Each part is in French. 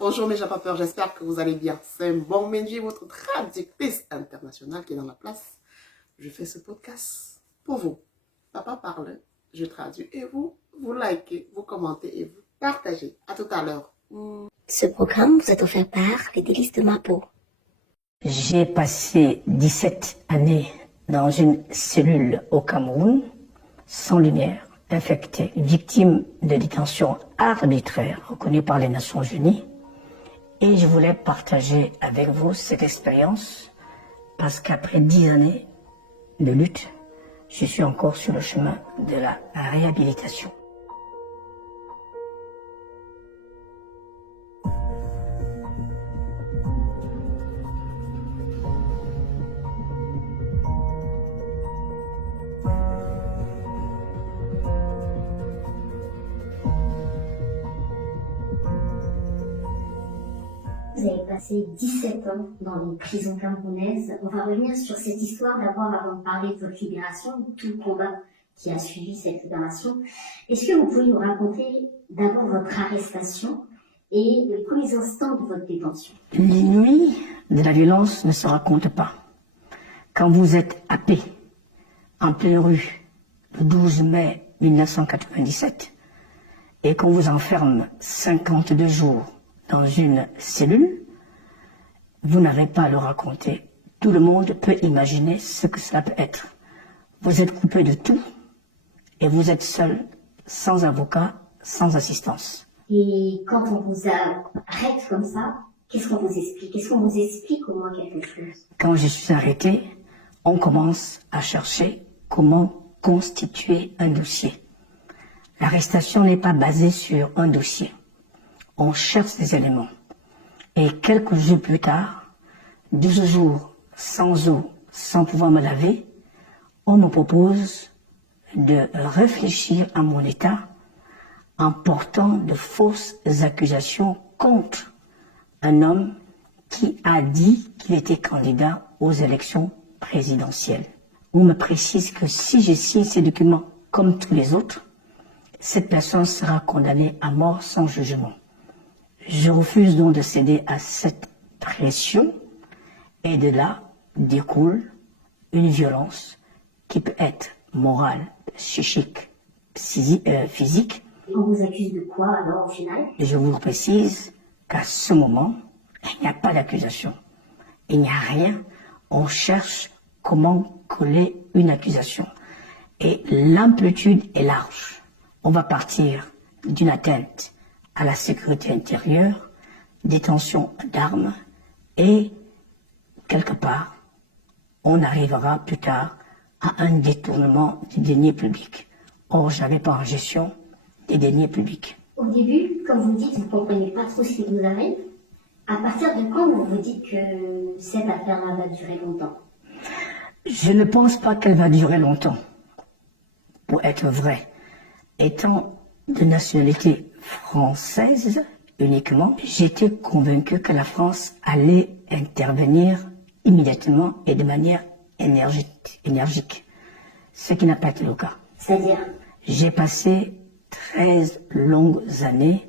Bonjour mes japapeurs, j'espère que vous allez bien. C'est Bon Menji, votre traductrice internationale qui est dans la place. Je fais ce podcast pour vous. Papa parle, je traduis et vous likez, vous commentez et vous partagez. À tout à l'heure. Ce programme vous est offert par les délices de ma peau. J'ai passé 17 années dans une cellule au Cameroun, sans lumière, infectée, victime de détention arbitraire reconnue par les Nations Unies. Et je voulais partager avec vous cette expérience parce qu'après 10 années de lutte, je suis encore sur le chemin de la réhabilitation. Vous avez passé 17 ans dans une prison camerounaise. On va revenir sur cette histoire d'abord avant de parler de votre libération, tout le combat qui a suivi cette libération. Est-ce que vous pouvez nous raconter d'abord votre arrestation et les premiers instants de votre détention? Les nuits de la violence ne se racontent pas. Quand vous êtes happé en pleine rue le 12 mai 1997 et qu'on vous enferme 52 jours dans une cellule, vous n'avez pas à le raconter. Tout le monde peut imaginer ce que cela peut être. Vous êtes coupé de tout et vous êtes seul, sans avocat, sans assistance. Et quand on vous arrête comme ça, qu'est-ce qu'on vous explique? Est-ce qu'on vous explique au moins quelque chose? Quand je suis arrêté, on commence à chercher comment constituer un dossier. L'arrestation n'est pas basée sur un dossier. On cherche des éléments. Et quelques jours plus tard, 12 jours sans eau, sans pouvoir me laver, on me propose de réfléchir à mon état en portant de fausses accusations contre un homme qui a dit qu'il était candidat aux élections présidentielles. On me précise que si je signe ces documents comme tous les autres, cette personne sera condamnée à mort sans jugement. Je refuse donc de céder à cette pression et de là découle une violence qui peut être morale, psychique, physique. Et on vous accuse de quoi alors au final? Et je vous précise qu'à ce moment, il n'y a pas d'accusation. Il n'y a rien. On cherche comment coller une accusation. Et l'amplitude est large. On va partir d'une atteinte à la sécurité intérieure, détention d'armes, et quelque part, on arrivera plus tard à un détournement des deniers publics. Or, je n'avais pas en gestion des deniers publics. Au début, comme vous dites, vous ne comprenez pas trop ce qui vous arrive. À partir de quand vous vous dites que cette affaire-là va durer longtemps? Je ne pense pas qu'elle va durer longtemps, pour être vrai. Étant de nationalité française uniquement, j'étais convaincu que la France allait intervenir immédiatement et de manière énergique, ce qui n'a pas été le cas. C'est-à-dire? J'ai passé 13 longues années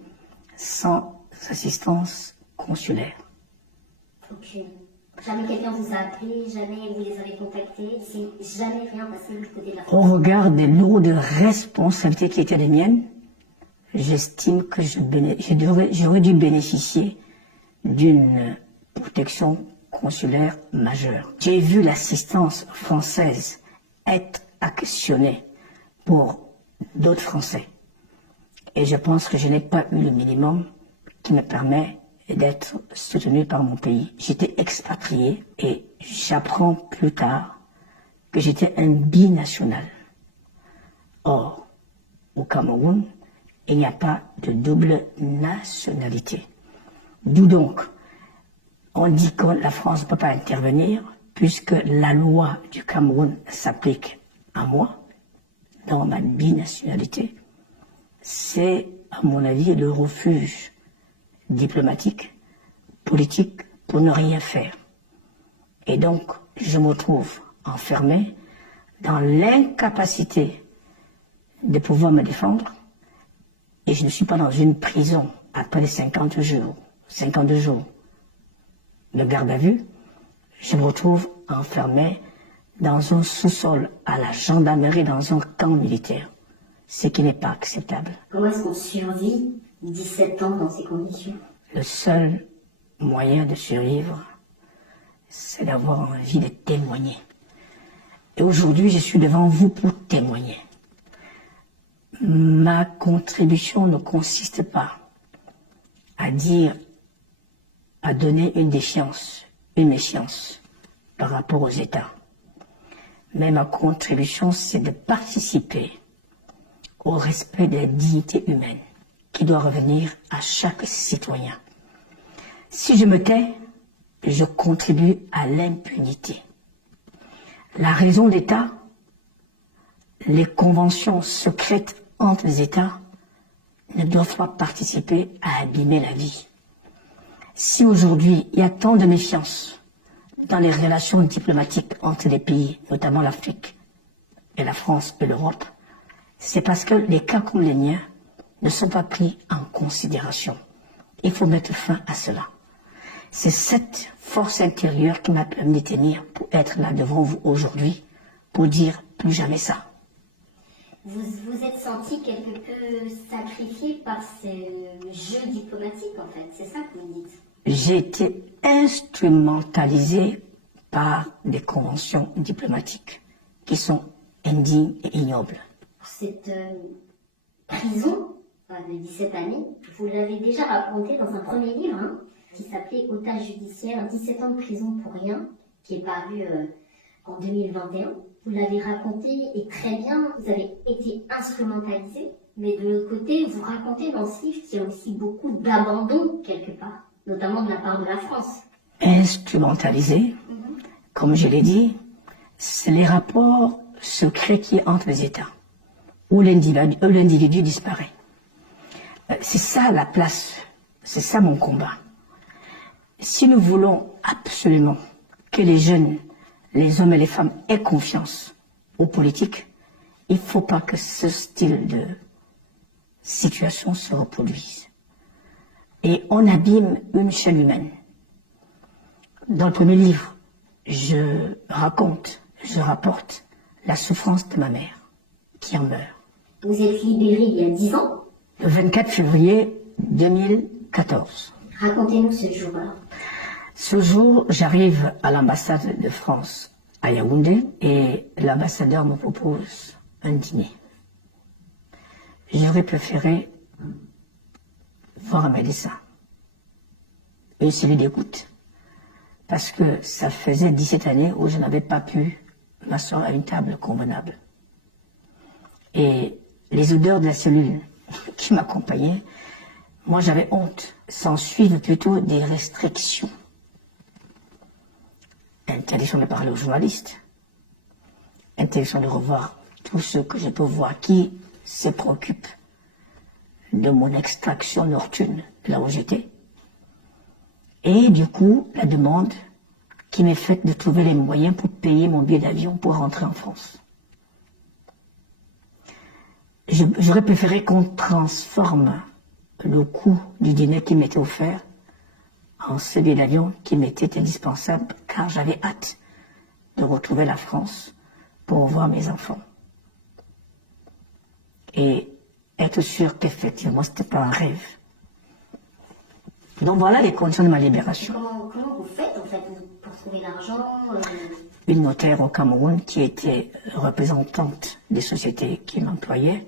sans assistance consulaire. Ok. Jamais quelqu'un vous a appelé, jamais vous les avez contactés, c'est jamais rien passé du côté de la France. Au regard des lourdes responsabilités qui étaient les miennes, j'estime que j'aurais dû bénéficier d'une protection consulaire majeure. J'ai vu l'assistance française être actionnée pour d'autres Français. Et je pense que je n'ai pas eu le minimum qui me permet d'être soutenu par mon pays. J'étais expatrié et j'apprends plus tard que j'étais un binational. Or, au Cameroun, il n'y a pas de double nationalité. D'où donc, on dit que la France ne peut pas intervenir puisque la loi du Cameroun s'applique à moi, dans ma binationalité. C'est, à mon avis, le refuge diplomatique, politique, pour ne rien faire. Et donc, je me trouve enfermé dans l'incapacité de pouvoir me défendre, et je ne suis pas dans une prison après les 50 jours 52 jours de garde à vue, je me retrouve enfermé dans un sous-sol à la gendarmerie dans un camp militaire, ce qui n'est pas acceptable. Comment est-ce qu'on survit 17 ans dans ces conditions? Le seul moyen de survivre, c'est d'avoir envie de témoigner. Et aujourd'hui, je suis devant vous pour témoigner. Ma contribution ne consiste pas à dire, à donner une défiance, une méfiance par rapport aux États. Mais ma contribution, c'est de participer au respect de la dignité humaine qui doit revenir à chaque citoyen. Si je me tais, je contribue à l'impunité. La raison d'État, les conventions secrètes entre les États ne doivent pas participer à abîmer la vie. Si aujourd'hui il y a tant de méfiance dans les relations diplomatiques entre les pays, notamment l'Afrique et la France et l'Europe, c'est parce que les cas comme les miens ne sont pas pris en considération. Il faut mettre fin à cela. C'est cette force intérieure qui m'a permis de tenir pour être là devant vous aujourd'hui, pour dire plus jamais ça. Vous vous êtes senti quelque peu sacrifié par ce jeu diplomatique, en fait. C'est ça que vous dites. J'ai été instrumentalisé par des conventions diplomatiques qui sont indignes et ignobles. Cette prison de 17 années, vous l'avez déjà raconté dans un premier livre, hein, qui s'appelait Otage judiciaire, 17 ans de prison pour rien, qui est paru en 2021. Vous l'avez raconté et très bien, vous avez été instrumentalisé, mais de l'autre côté, vous racontez dans ce livre qu'il y a aussi beaucoup d'abandon quelque part, notamment de la part de la France. Instrumentalisé, comme je l'ai dit, c'est les rapports secrets qui est entre les États, où l'individu disparaît. C'est ça la place, c'est ça mon combat. Si nous voulons absolument que les jeunes, les hommes et les femmes aient confiance aux politiques, il ne faut pas que ce style de situation se reproduise. Et on abîme une chaîne humaine. Dans le premier livre, je rapporte la souffrance de ma mère, qui en meurt. Vous êtes libéré il y a 10 ans. Le 24 février 2014. Racontez-nous ce jour-là. Ce jour, j'arrive à l'ambassade de France à Yaoundé et l'ambassadeur me propose un dîner. J'aurais préféré voir un médecin, une cellule d'écoute, parce que ça faisait 17 années où je n'avais pas pu m'asseoir à une table convenable. Et les odeurs de la cellule qui m'accompagnaient, moi j'avais honte. S'en suivent plutôt des restrictions. Interdiction de parler aux journalistes, interdiction de revoir tous ceux que je peux voir qui se préoccupent de mon extraction nocturne, là où j'étais. Et du coup, la demande qui m'est faite de trouver les moyens pour payer mon billet d'avion pour rentrer en France. J'aurais préféré qu'on transforme le coût du dîner qui m'était offert en ce billet d'avion qui m'était indispensable, car j'avais hâte de retrouver la France pour voir mes enfants. Et être sûr qu'effectivement, ce n'était pas un rêve. Donc voilà les conditions de ma libération. Comment vous faites, en fait, pour trouver l'argent Une notaire au Cameroun, qui était représentante des sociétés qui m'employaient,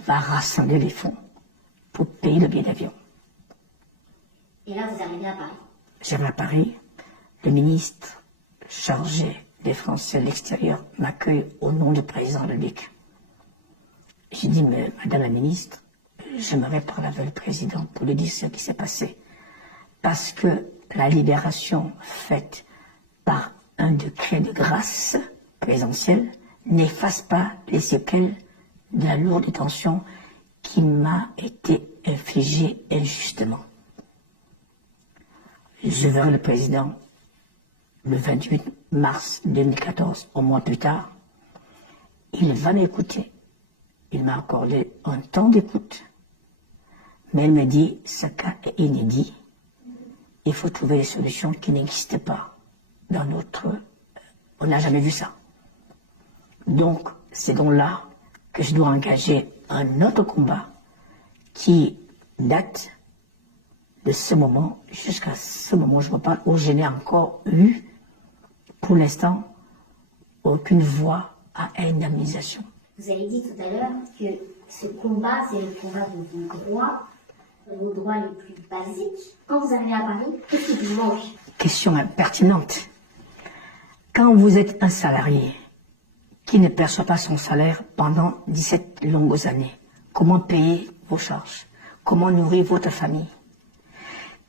va rassembler les fonds pour payer le billet d'avion. Et là, vous arrivez à Paris. J'arrive à Paris, le ministre chargé des Français de l'extérieur m'accueille au nom du président de la République. J'ai dit, mais Madame la ministre, j'aimerais parler avec le président pour lui dire ce qui s'est passé. Parce que la libération faite par un décret de grâce présidentiel n'efface pas les séquelles de la lourde détention qui m'a été infligée injustement. Je verrai le président le 28 mars 2014, au mois plus tard. Il va m'écouter. Il m'a accordé un temps d'écoute. Mais il me dit, ce cas est inédit. il faut trouver des solutions qui n'existent pas dans notre... On n'a jamais vu ça. Donc, c'est donc là que je dois engager un autre combat qui date de ce moment jusqu'à ce moment où je me parle, où je n'ai encore eu, pour l'instant, aucune voie à indemnisation. Vous avez dit tout à l'heure que ce combat, c'est le combat de vos droits les plus basiques. Quand vous arrivez à Paris, qu'est-ce qui vous manque? Question pertinente. Quand vous êtes un salarié qui ne perçoit pas son salaire pendant 17 longues années, comment payer vos charges? Comment nourrir votre famille?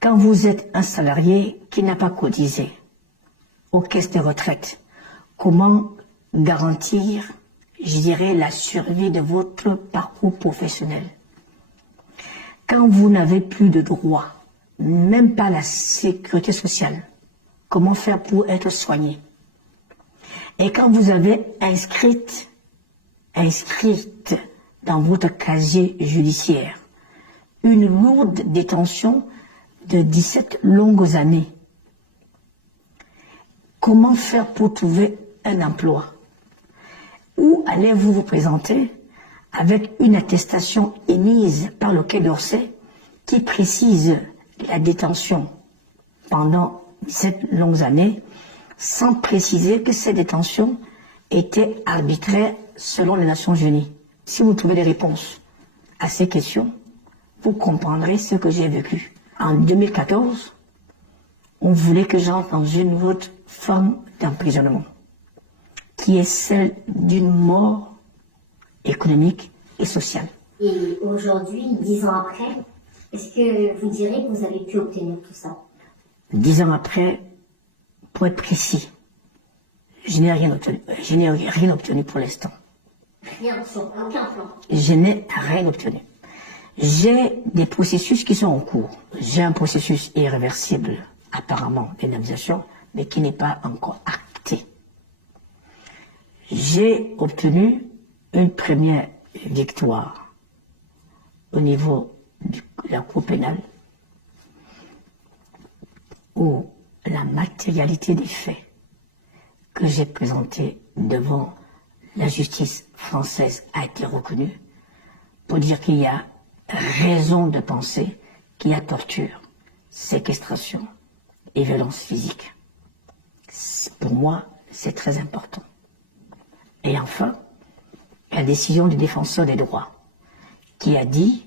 Quand vous êtes un salarié qui n'a pas cotisé aux caisses de retraite, comment garantir, je dirais, la survie de votre parcours professionnel? Quand vous n'avez plus de droits, même pas la sécurité sociale, comment faire pour être soigné? Et quand vous avez inscrite dans votre casier judiciaire une lourde détention de 17 longues années, comment faire pour trouver un emploi? Où allez-vous vous présenter avec une attestation émise par le Quai d'Orsay qui précise la détention pendant 17 longues années, sans préciser que ces détentions étaient arbitraires selon les Nations Unies? Si vous trouvez des réponses à ces questions, vous comprendrez ce que j'ai vécu. En 2014, on voulait que j'entre dans une autre forme d'emprisonnement, qui est celle d'une mort économique et sociale. Et aujourd'hui, 10 ans après, est-ce que vous direz que vous avez pu obtenir tout ça? 10 ans après, pour être précis, je n'ai rien obtenu. Je n'ai rien obtenu pour l'instant. Rien, sur aucun plan. Je n'ai rien obtenu. J'ai des processus qui sont en cours. J'ai un processus irréversible, apparemment, d'indemnisation, mais qui n'est pas encore acté. J'ai obtenu une première victoire au niveau de la Cour pénale, où la matérialité des faits que j'ai présentés devant la justice française a été reconnue pour dire qu'il y a raison de penser qu'il y a torture, séquestration et violence physique. Pour moi, c'est très important. Et enfin, la décision du défenseur des droits qui a dit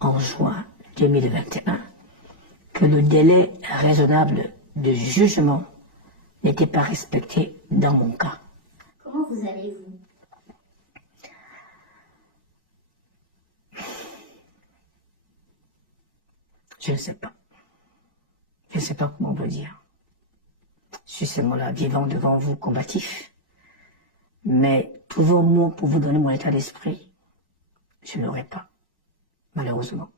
en juin 2021 que le délai raisonnable de jugement n'était pas respecté dans mon cas. Comment vous allez-vous? Je ne sais pas. Je ne sais pas comment vous dire. Je suis seulement là, vivant devant vous, combatif. Mais trouver un mot pour vous donner mon état d'esprit, je ne l'aurai pas, malheureusement.